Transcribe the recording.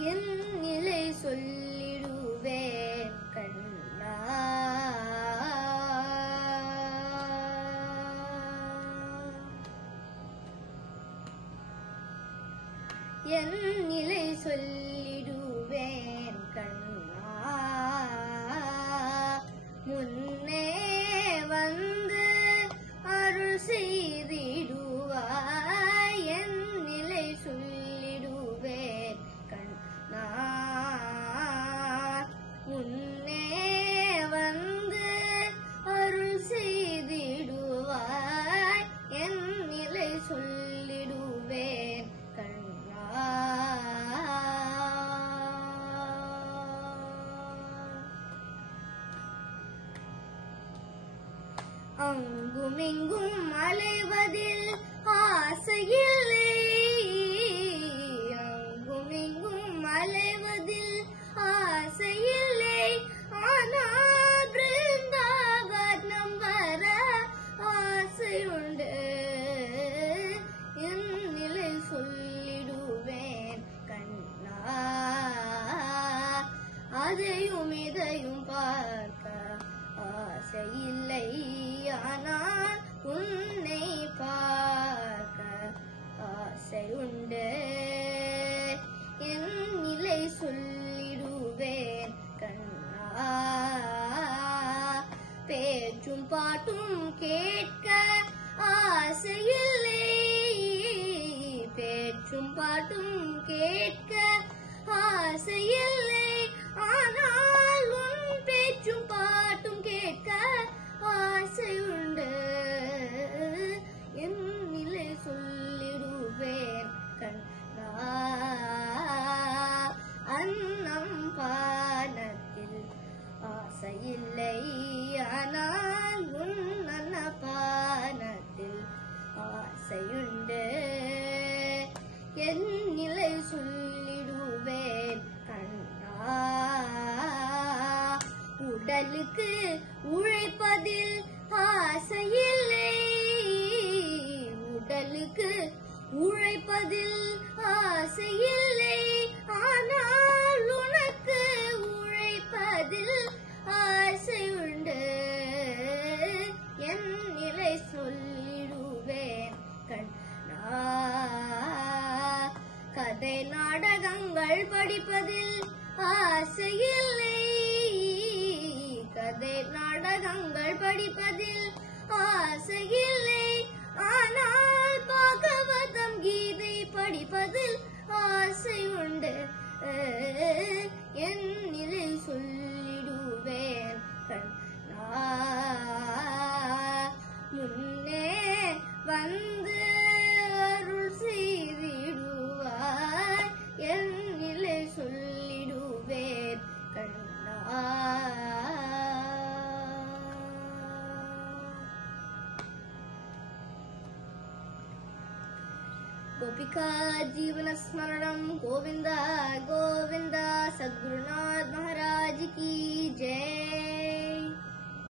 என் நிலை சொல்லிடுவேன் கண்ணா. என் நிலை சொல்லிடுவேன் கண்ணா. முன்னே வந்து அருள் செய்திடுவாய். என் நிலை சொல்லிடுவேன் கண்ணா. முன்னே வந்து அருள் செய்திடுவாய். என் நிலை சொல்லிடுவேன் கண்ணா. அங்குமிங்கும் அலைவதில் ஆசையில்லை. அங்குமிங்கும் அலைவதில் ஆசையில்லை. ஆனால் பிருந்தாவனம் வர ஆசையுண்டு. என் நிலை சொல்லிடுவேன் கண்ணா. அதையும் இதையும் பார்க்க ஆசையில்லை. ஆனால் உன்னை பார்க்க ஆசையுண்டு. என் நிலை சொல்லிடுவேன் கண்ணா. பேச்சும் பாட்டும் கேட்க ஆசையில்லை. பேச்சும் பாட்டும் கேட்க ஆசையில்லை. ஆனால் உன் பேச்சும் பாட்டும் கேட்க ஆசையுண்டு. என் நிலை சொல்லிடுவேன் கண்ணா. அன்னம் பானத்தில் ஆசையில்லை. ஆனால் உன் அன்னபானத்தில் ஆசையுண்டு. என் நிலை சொல்லிடுவேன் கண்ணா. உடலுக்கு உழைப்பதில் ஆசையில்லை. உடலுக்கு உழைப்பதில் ஆசையில்லை. ஆனால் உனக்கு உழைப்பதில் ஆசையுண்டு. என் நிலை சொல்லிடுவேன் கண்ணா. கதை நாடகங்கள் படிப்பதில் ஆசையில்லை. கதை நாடகங்கள் படிப்பதில் ஆசையில்லை. ஆனால் பாகவதம் கீதை படிப்பதில் ஆசையுண்டு. என் நிலை சொல்லிடுவேன் கண்ணா. முன்னே வந்து அருள் செய்திடுவாய். என் நிலை சொல்லிடுவேன் கண்ணா. गोपिका जीवन स्मरणम गोविंदा गोविंदा। सद्गुरुनाथ महाराज की जय।